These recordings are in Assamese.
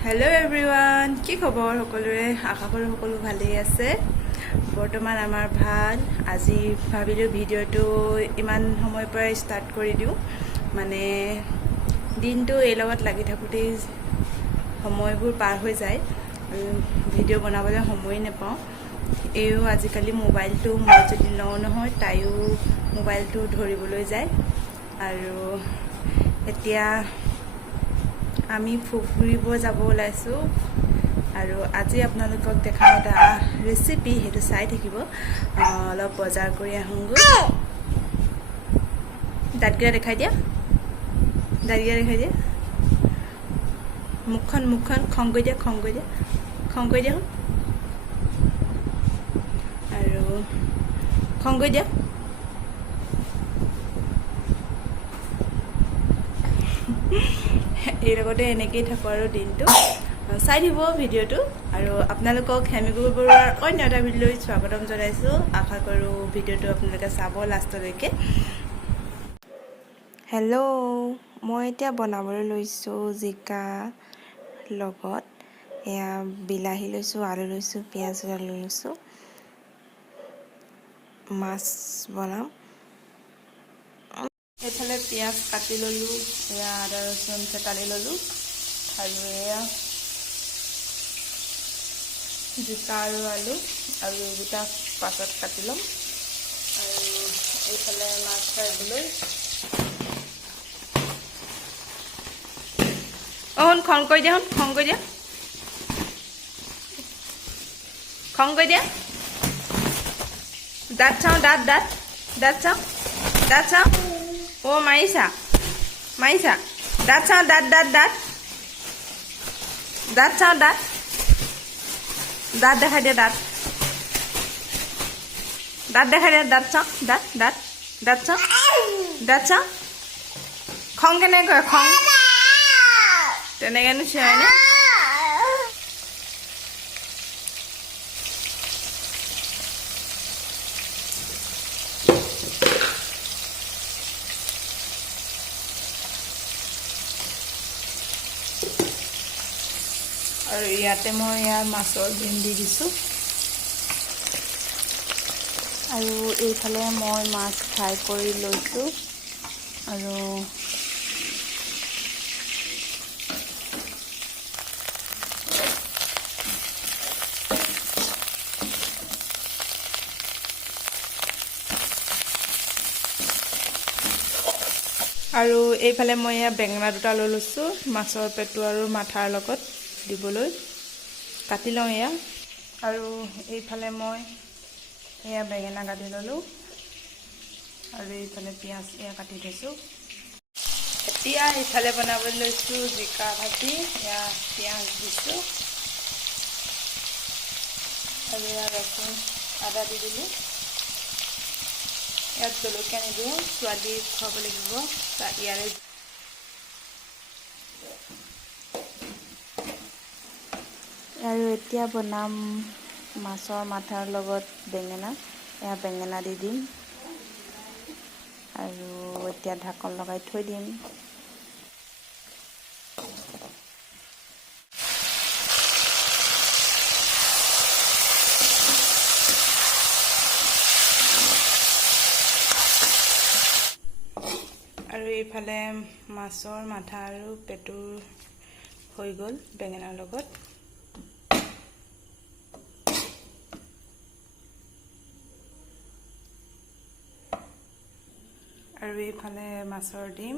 Hello everyone, কি খবৰ সকলোৰে আশা কৰো সকলো ভালেই আছে বৰ্তমান আমাৰ ভাল আজি ভাবিলো ভিডিওটো ইমান সময় পৰা ষ্টাৰ্ট কৰি দিও মানে দিনটো এই লগত লাগি থাকোতে সময়বোৰ পাৰ হৈ যায় ভিডিও বনাবলৈ সময় নাপাওঁ এও আজিকালি মোবাইলটো মই যদি লওঁ নহয় তাইও মোবাইলটো ধৰিবলৈ যায় আৰু এতিয়া আমি ফুৰিব যাব ওলাইছো আৰু আজি আপোনালোকক দেখাম এটা ৰেচিপি হেতু চাই থাকিব অলপ বজাৰ কৰি আহোঁগৈ দাঁতগিৰা দেখাই দিয়া মুখখন খং কৰি দিয়া আৰু খং কৰি দিয়া এই লগতে এনেকেই থাকো আৰু দিনটো চাই দিব ভিডিওটো আৰু আপোনালোকক হেমি বৰুৱাৰ অন্য এটা ভিডিঅ'লৈ স্বাগতম জনাইছো আশা কৰো ভিডিওটো আপোনালোকে চাব লাষ্টলৈকে হেল্ল' মই এতিয়া বনাবলৈ লৈছো জিকা লগত এয়া বিলাহী লৈছো আলু লৈছো পিয়াজ লৈছো মাছ বনাম এফালে পিয়াজ কাটি ললো এয়া আদা ৰসুন থেতালি ললো আৰু এয়া জিকা আৰু আলু আৰু এইকেইটা পাছত কাটি ল'ম আৰু এইফালে মাছ ফ্ৰাইবলৈ খং কৰি দিয়া দাঁত চাওঁ ও মাৰিছা দাঁত চাওঁ দাঁত দেখাই দিয়া দাঁত চাওঁ খং কেনেকৈ খং তেনেকৈ চিঞৰেনে আৰু ইয়াতে মই ইয়াৰ মাছৰ ডিম দি দিছোঁ আৰু এইফালে মই মাছ ফ্ৰাই কৰি লৈছোঁ আৰু এইফালে মই এয়া বেঙেনা দুটা লৈ লৈছোঁ মাছৰ পেটু আৰু মাথাৰ লগত দিবলৈ কাটি লওঁ এয়া আৰু এইফালে মই এয়া বেঙেনা কাটি ল'লোঁ আৰু এইফালে পিঁয়াজ এয়া কাটি থৈছোঁ এতিয়া এইফালে বনাবলৈ লৈছোঁ জিকা ভাজি এয়া পিঁয়াজ দিছোঁ আৰু এয়া ৰচুন আদা দি দিলোঁ ইয়াত জলকীয়া নিদিওঁ ছোৱালী খুৱাব লাগিব ইয়াৰে আৰু এতিয়া বনাম মাছৰ মাথাৰ লগত বেঙেনা এয়া বেঙেনা দি দিম আৰু এতিয়া ঢাকন লগাই থৈ দিম আৰু এইফালে মাছৰ মাথা আৰু পেটু হৈ গ'ল বেঙেনাৰ লগত আৰু এইফালে মাছৰ ডিম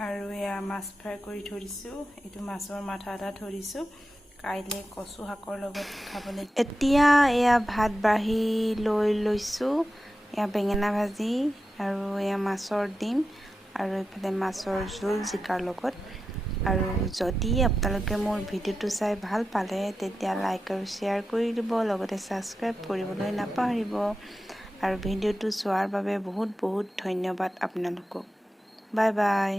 আৰু এয়া মাছ ফ্ৰাই কৰি থৈ দিছোঁ এইটো মাছৰ মাথা এটা থৈ দিছোঁ কাইলে কচু শাকৰ লগত খাবলৈ এতিয়া এয়া ভাত বাঢ়ি লৈছোঁ এয়া বেঙেনা ভাজি আৰু এয়া মাছৰ ডিম আৰু এইফালে মাছৰ জোল জিকাৰ লগত আৰু যদি আপোনালোকে মোৰ ভিডিওটো চাই ভাল পালে তেতিয়া লাইক আৰু শ্বেয়াৰ কৰি দিব লগতে ছাবস্ক্ৰাইব কৰিবলৈ নাপাহৰিব আৰু ভিডিওটো চোৱাৰ বাবে বহুত ধন্যবাদ আপোনালোকক বাই বাই